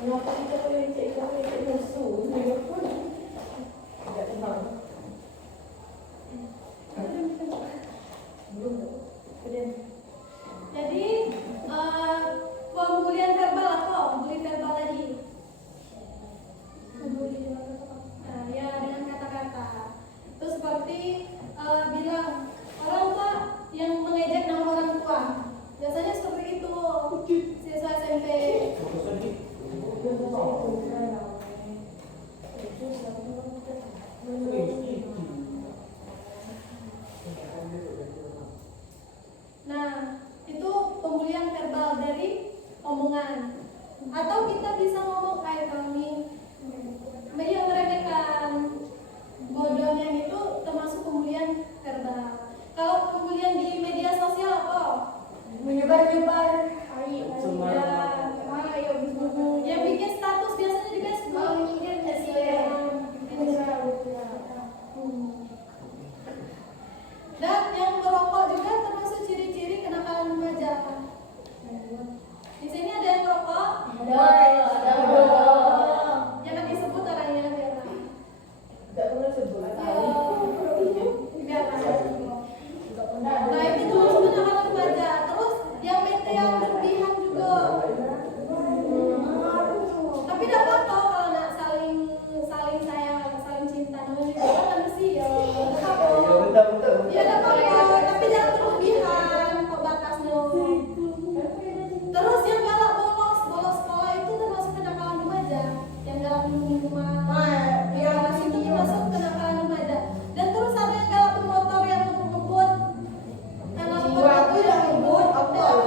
Kenapa kita boleh musuh? Dia pun tidak tenang. Jadi pembulian verbal atau bully verbal tadi? Ya dengan kata-kata. Itu seperti bilang orang tua yang mengejek nama orang tua. Biasanya seperti itu siswa SMP. Nah, itu pembulian verbal dari omongan. Atau kita bisa ngomong kayak kami yang meremehkan, bodohnya itu termasuk pembulian verbal. Kalau pembulian di media sosial apa? Menyebar-nyebar yang bikin status biasanya juga dan yang merokok juga termasuk ciri-ciri kenakalan remaja. Di sini ada yang merokok? Ada. Jangan disebut orangnya biar. Tidak pernah sebut. Nah itu termasuk kenakalan remaja. Terus yang berlebihan juga. Tapi tidak apa-apa kalau nak saling sayang, saling cinta. Namanya juga manusia. Ya tidak apa-apa, tapi jangan berlebihan. Kok batasnya? Terus yang galak bolos sekolah itu termasuk kenakalan remaja. Yang galak minuman, yang masih itu termasuk kenakalan remaja. Dan terus ada yang galak pemotor yang ngebut, yang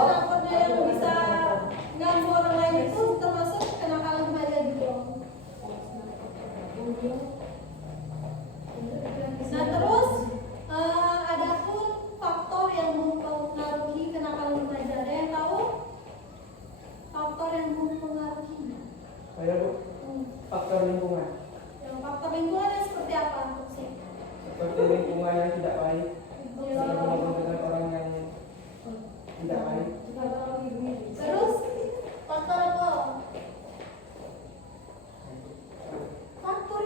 angkotnya yang bisa ganggu orang lain itu termasuk kenakalan remaja juga. Nah terus ada pun faktor yang mempengaruhi kenakalan remaja. Ada yang tahu faktor yang mempengaruhi? Saya Bu, faktor lingkungan. Yang faktor lingkungan seperti apa? Seperti lingkungan yang tidak baik, berhubungan dengan orang yang tidak baik. Terus faktor apa? Faktor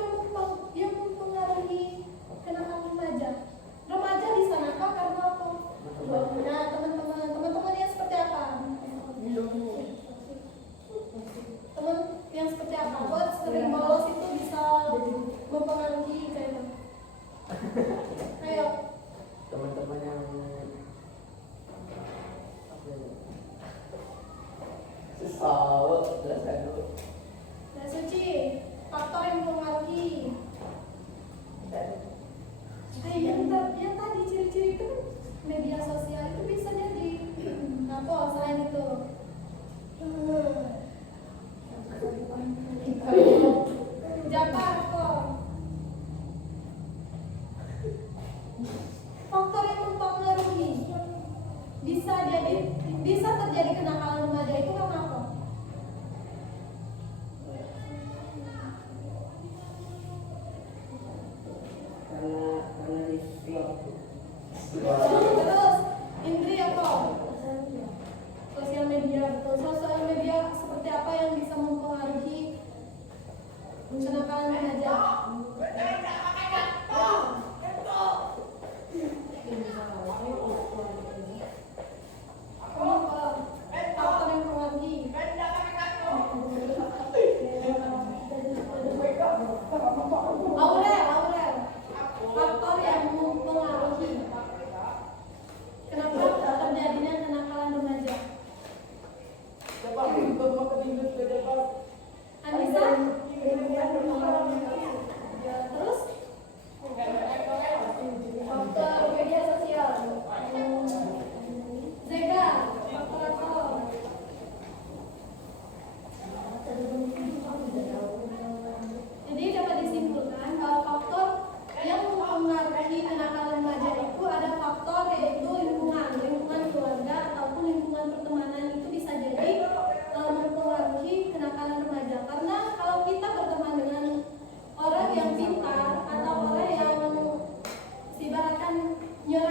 yang mempengaruhi kenakalan remaja. Remaja di sana kan karena apa? Nah teman-temannya seperti apa? Teman yang seperti apa? Buat sering bolos itu bisa mempengaruhi kayak ayo. Teman-teman yang sesawat jelaskan dulu. Nah Suci, faktor yang mempengaruhi. Yang tadi ciri-ciri itu kan media sosial itu bisa jadi apa selain itu? Jakarta. Faktor yang mempengaruhi bisa terjadi kenakalan remaja itu karena apa? Karena di Terus Indri apa? Sosial media. Sosial media seperti apa yang bisa mempengaruhi kenakalan remaja? Faktor yang mempengaruhi. Aurel. Faktor yang mempengaruhi kenapa terjadinya kenakalan remaja. Anissa? Terus? Faktor media sosial. Zega, faktor apa? Jadi dapat disimpulkan bahwa faktor yang mempengaruhi kenakalan remaja itu ada faktor yaitu lingkungan keluarga ataupun lingkungan pertemanan itu bisa jadi mempengaruhi kenakalan remaja. Karena kalau kita berteman dengan orang yang pintar atau orang yang ibaratkan nyerah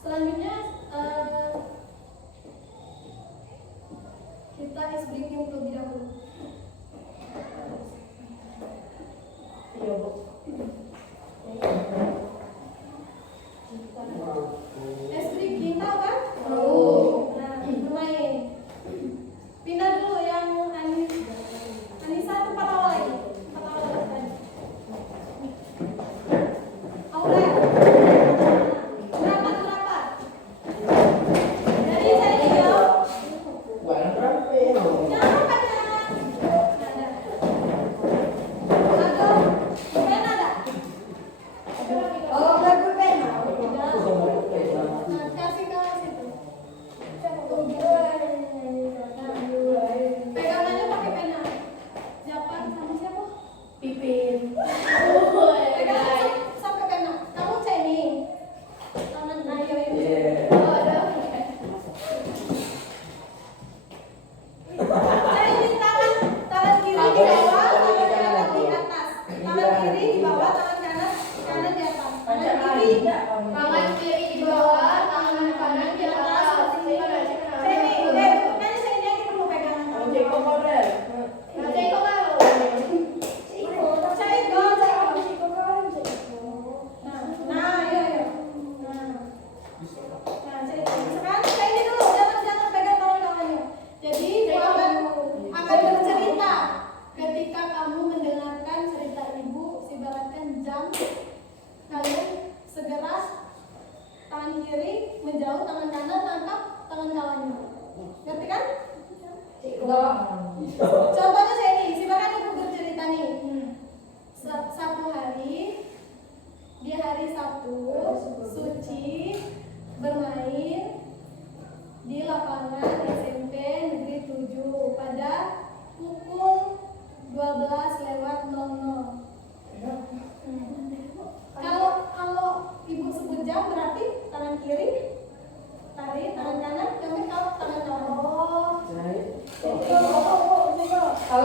Selanjutnya kita ice breaking terlebih dahulu. Iya, Bu. Ice breaking tahu kan? Tahu. Nah, bermain. Pindah dulu yang Anissa tempat awal lagi. Tempat awal tadi. Aura. Berapa? Jadi saya jawab. Bukan berapa ya? Jangan pada. Atau pena ada? Oh, enggak berpena. Nah, kasih ke situ. Pegangannya pakai pena. Siapa? Sama siapa? Pipin. Pegangan sampai pena. Kamu cengeng. Tangan ayo ini. Iya. Oh, ada. Saya ini tangan kiri di bawah, tangan kanan di atas. Tangan kiri di bawah, tangan kanan di atas. Tangan kiri, Tangan kiri di bawah, tangan kanan di atas. saya ini, nanti saya ini lagi dulu pegangan. Kamu cek kokorer. Nanti kok kalau Saya go. Nah, iya. Nah, sekarang saya ini dulu, jangan pegang kawan-kawannya. Jadi akan bercerita ketika kamu mendengarkan cerita ibu, ibaratkan jam, kalian segera tangan kiri menjauh, tangan kanan tangkap tangan kawannya. Ngerti kan? Contohnya saya ini, silakan ibu bercerita nih. Satu hari, di hari Sabtu, Suci bermain di lapangan SMP Negeri 7 pada pukul 12:00. Kalau ibu sebut jam berarti tangan kiri tarik, tangan kanan, kalau tangan kanan. Kalau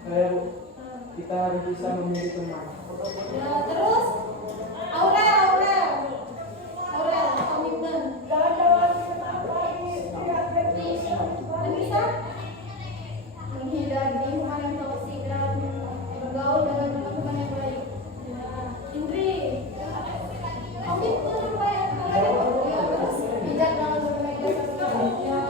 Kayak kita harus bisa memilih teman. Ya, terus Aurel, komitmen. Anissa, menghindari lingkungan yang toksik dan bergaul dengan teman-teman yang baik. ya. Indri, komitmen apa ya? Ya, terus Bijak dalam bermedia sosial.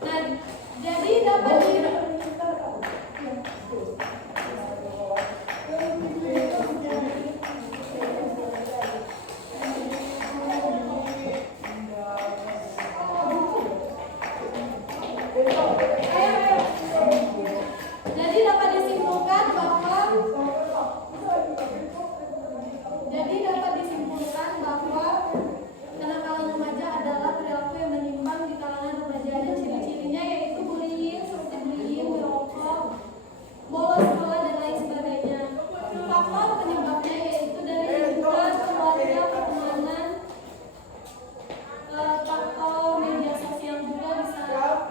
nah, jadi dapat di Jadi dapat disimpulkan bahwa kenakalan remaja adalah perilaku yang menyimpang di kalangan remaja dan ciri-cirinya yaitu bullying, seperti bullying, merokok, bolos sekolah dan lain sebagainya. Faktor penyebabnya yaitu dari lingkungan, keluarga, pertemanan, faktor media sosial juga bisa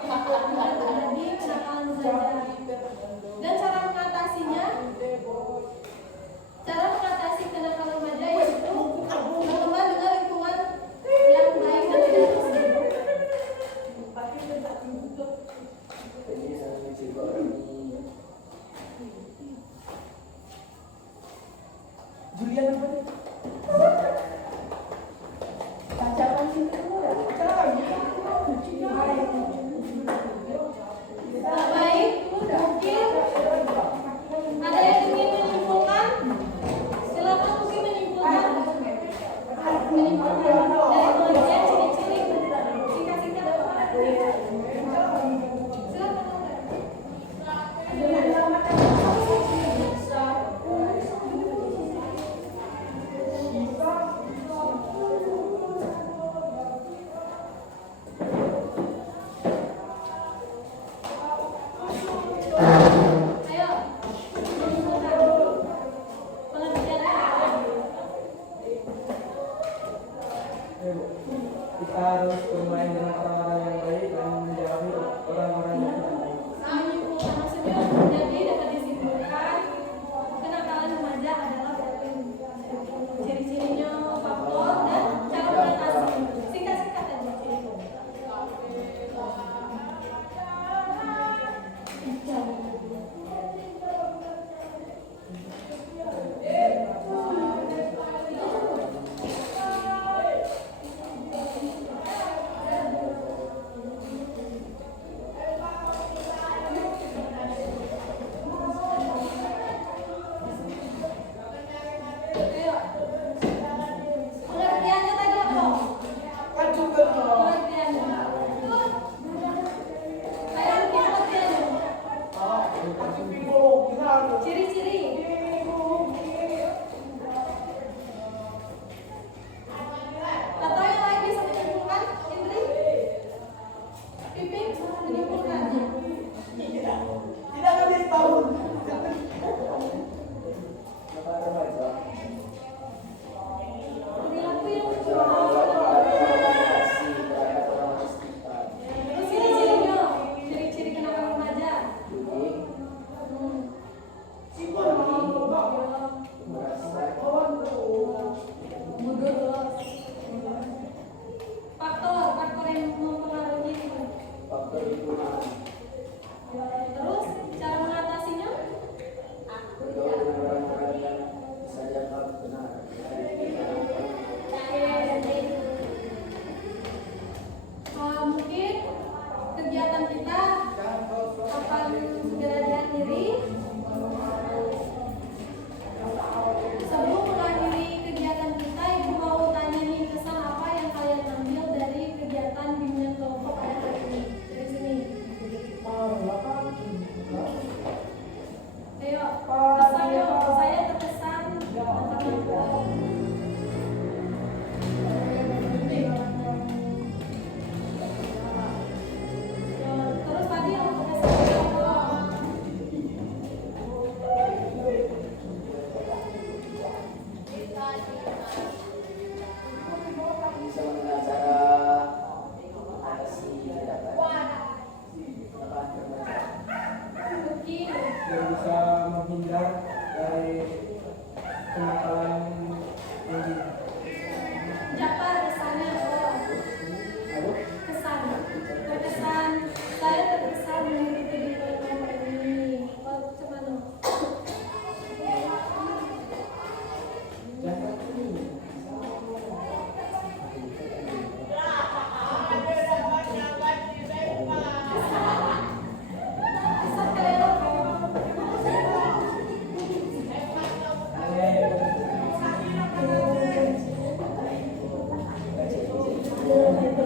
membuat terjadi kenakalan remaja. Dan cara mengatasi kenakalan remaja yaitu berteman dengan lingkungan yang baik dan tidak toksik. Julian apa nih? Pacaran sini dulu. Baik, mungkin ada yang ingin menyimpulkan? Silakan mungkin menyimpulkan dari penelitian ciri-ciri singkat-singkat. Ayo, menyimpulkan penelitiannya apa? Kita harus bermain dengan orang-orang yang baik dan menjauhi orang-orang yang tidak baik. Menyimpulkan maksudnya jadi dapat disimpulkan kenakalan remaja adalah ciri-cirinya, faktor dan cara mengatasi. Singkat-singkat aja.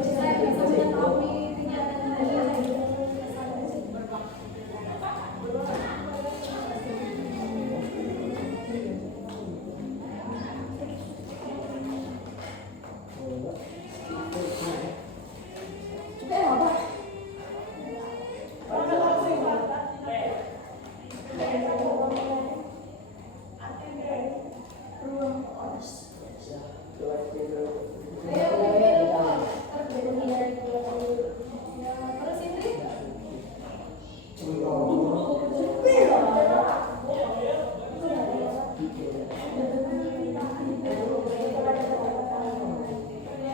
saya bisa mengetahui kegiatan ini. Terus Indri?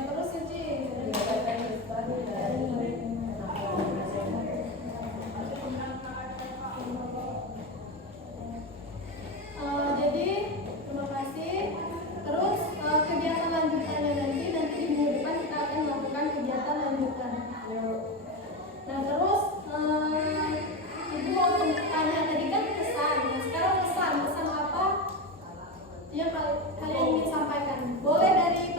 Terus Suci? Jadi terima kasih. Terus kegiatan lanjutannya nanti di minggu depan kita akan melakukan kegiatan lanjutan. Nah terus ibu mau tanya tadi kan pesan. Nah, sekarang pesan apa yang kalian ingin sampaikan? Boleh dari